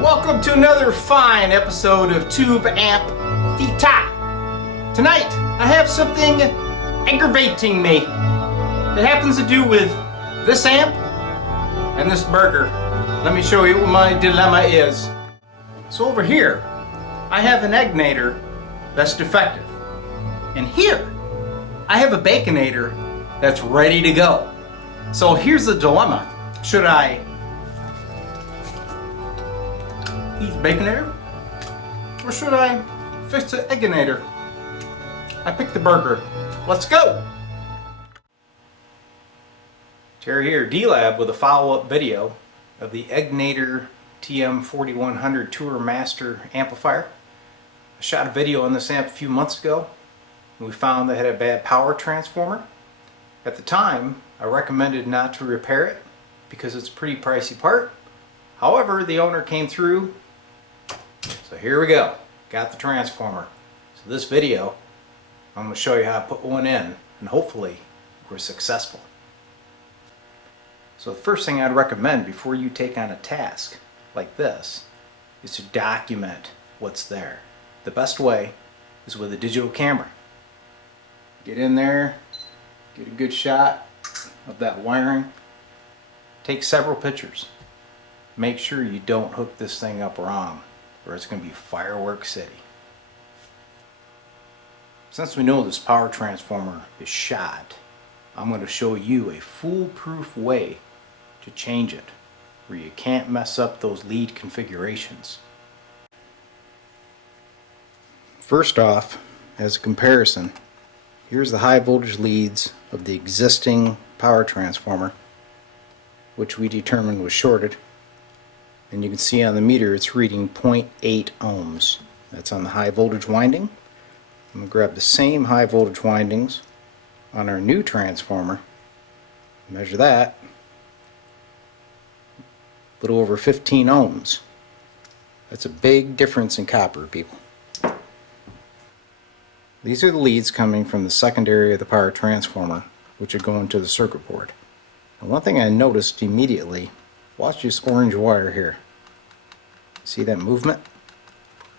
Welcome to another fine episode of Tube Amp Theta. Tonight, I have something aggravating me. It happens to do with this amp and this burger. Let me show you what my dilemma is. So over here, I have an Egnater that's defective. And here, I have a Baconator that's ready to go. So here's the dilemma. Should I eat the Baconator, or should I fix the Egnater? I picked the burger. Let's go! Terry here, D-Lab, with a follow-up video of the Egnater TM4100 Tour Master amplifier. I shot a video on this amp a few months ago, and we found that it had a bad power transformer. At the time, I recommended not to repair it because it's a pretty pricey part. However, the owner came through. So here we go, got the transformer. So this video, I'm going to show you how to put one in, and hopefully we're successful. So the first thing I'd recommend before you take on a task like this is to document what's there. The best way is with a digital camera. Get in there, get a good shot of that wiring, take several pictures. Make sure you don't hook this thing up wrong, or it's going to be fireworks city. Since we know this power transformer is shot, I'm going to show you a foolproof way to change it where you can't mess up those lead configurations. First off, as a comparison, here's the high voltage leads of the existing power transformer, which we determined was shorted. And you can see on the meter it's reading 0.8 ohms. That's on the high voltage winding. I'm going to grab the same high voltage windings on our new transformer, measure that, a little over 15 ohms. That's a big difference in copper, people. These are the leads coming from the secondary of the power transformer, which are going to the circuit board. And one thing I noticed immediately, watch this orange wire here. See that movement?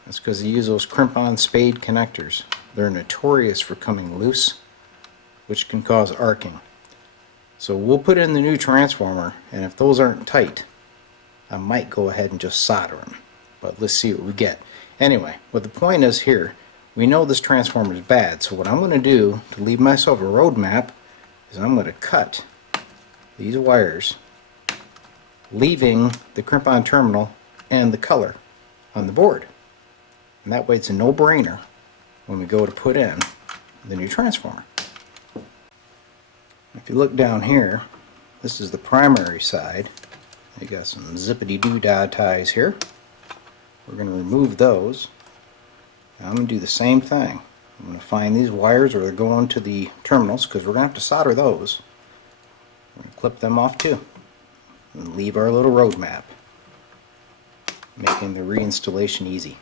That's because they use those crimp-on spade connectors. They're notorious for coming loose, which can cause arcing. So we'll put in the new transformer, and if those aren't tight, I might go ahead and just solder them. But let's see what we get. Anyway, what the point is here, we know this transformer is bad, so what I'm going to do to leave myself a roadmap is I'm going to cut these wires, leaving the crimp-on terminal and the color on the board. And that way it's a no-brainer when we go to put in the new transformer. If you look down here, this is the primary side. You got some zippity-doo-dah ties here. We're going to remove those. Now I'm going to do the same thing. I'm going to find these wires where they're going to the terminals, because we're going to have to solder those. We're going to clip them off too and leave our little road map, making the reinstallation easy.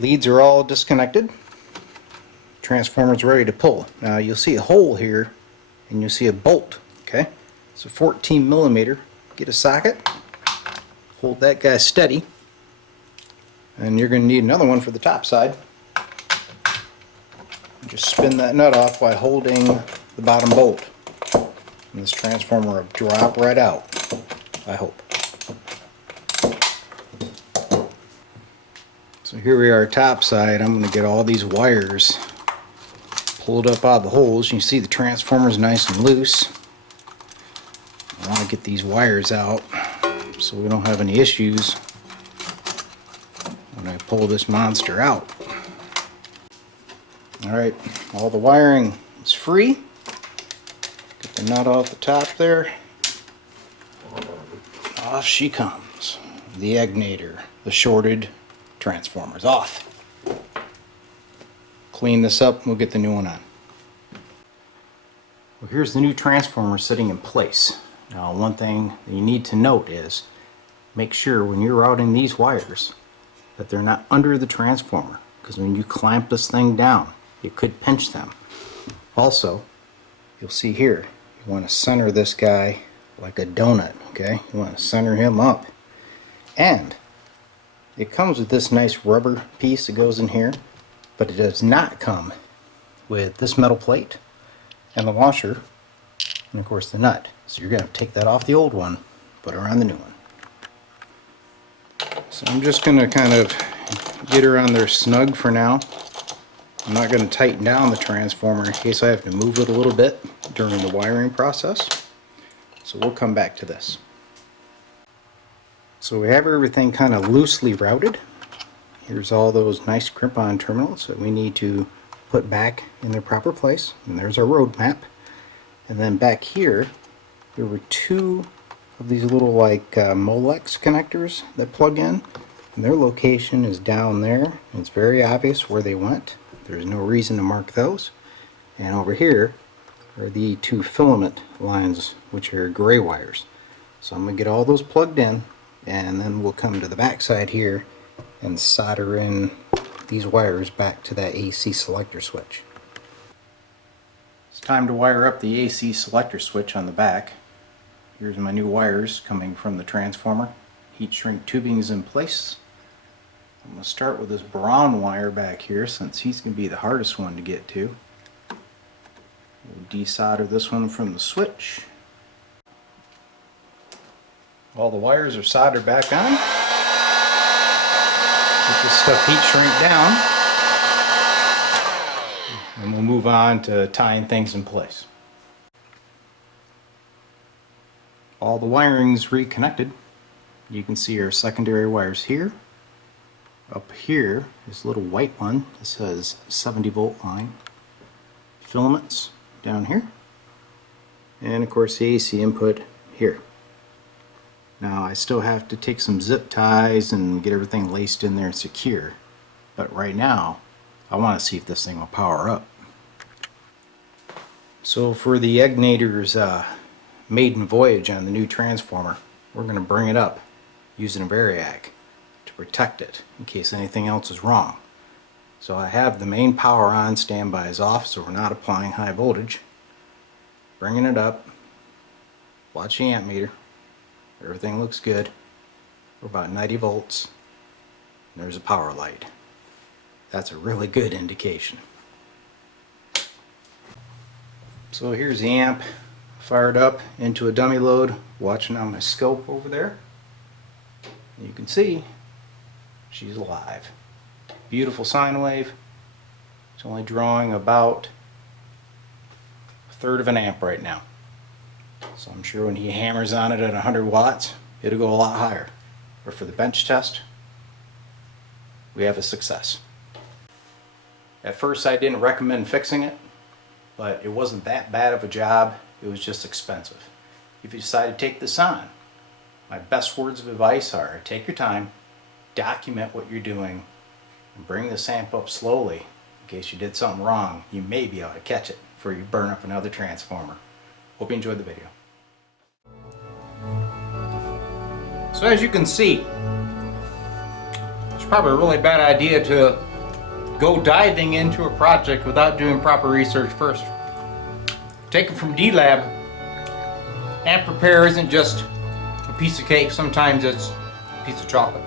Leads are all disconnected. Transformer's ready to pull. Now you'll see a hole here and you'll see a bolt. Okay, it's a 14 millimeter. Get a socket, hold that guy steady, and you're going to need another one for the top side. Just spin that nut off by holding the bottom bolt. And this transformer will drop right out, I hope. So here we are top side. I'm going to get all these wires pulled up out of the holes. You can see the transformer is nice and loose. I want to get these wires out so we don't have any issues when I pull this monster out. Alright, all the wiring is free. Get the nut off the top there. Off she comes. The Egnater, the shorted transformer's off. Clean this up and we'll get the new one on. Well, here's the new transformer sitting in place. Now, one thing that you need to note is make sure when you're routing these wires that they're not under the transformer, because when you clamp this thing down it could pinch them. Also, you'll see here, you want to center this guy like a donut, okay? You want to center him up. And it comes with this nice rubber piece that goes in here, but it does not come with this metal plate and the washer and of course the nut. So you're going to take that off the old one, put her on the new one. So I'm just going to kind of get her on there snug for now. I'm not going to tighten down the transformer in case I have to move it a little bit during the wiring process. So we'll come back to this. So we have everything kind of loosely routed. Here's all those nice crimp-on terminals that we need to put back in their proper place. And there's our road map. And then back here, there were two of these little like Molex connectors that plug in. And their location is down there. And it's very obvious where they went. There's no reason to mark those. And over here are the two filament lines, which are gray wires. So I'm going to get all those plugged in, and then we'll come to the back side here and solder in these wires back to that AC selector switch. It's time to wire up the AC selector switch on the back. Here's my new wires coming from the transformer. Heat shrink tubing is in place. I'm going to start with this brown wire back here since he's going to be the hardest one to get to. We'll desolder this one from the switch. All the wires are soldered back on. Get this stuff heat shrink down. And we'll move on to tying things in place. All the wiring's reconnected. You can see our secondary wires here. Up here is a little white one that says 70 volt line. Filaments down here. And of course the AC input here. Now I still have to take some zip ties and get everything laced in there and secure. But right now I want to see if this thing will power up. So for the Egnater's maiden voyage on the new transformer, we're going to bring it up using a variac to protect it in case anything else is wrong. So I have the main power on, standby is off, so we're not applying high voltage. Bringing it up, watch the amp meter, everything looks good. We're about 90 volts. There's a power light. That's a really good indication. So here's the amp fired up into a dummy load, watching on my scope over there. You can see she's alive. Beautiful sine wave. It's only drawing about a third of an amp right now. So I'm sure when he hammers on it at 100 watts, it'll go a lot higher. But for the bench test, we have a success. At first I didn't recommend fixing it, but it wasn't that bad of a job. It was just expensive. If you decide to take this on, my best words of advice are take your time, document what you're doing, and bring this amp up slowly. In case you did something wrong, you may be able to catch it before you burn up another transformer. Hope you enjoyed the video. So as you can see, it's probably a really bad idea to go diving into a project without doing proper research first. Take it from D-Lab. Amp repair isn't just a piece of cake, sometimes it's a piece of chocolate.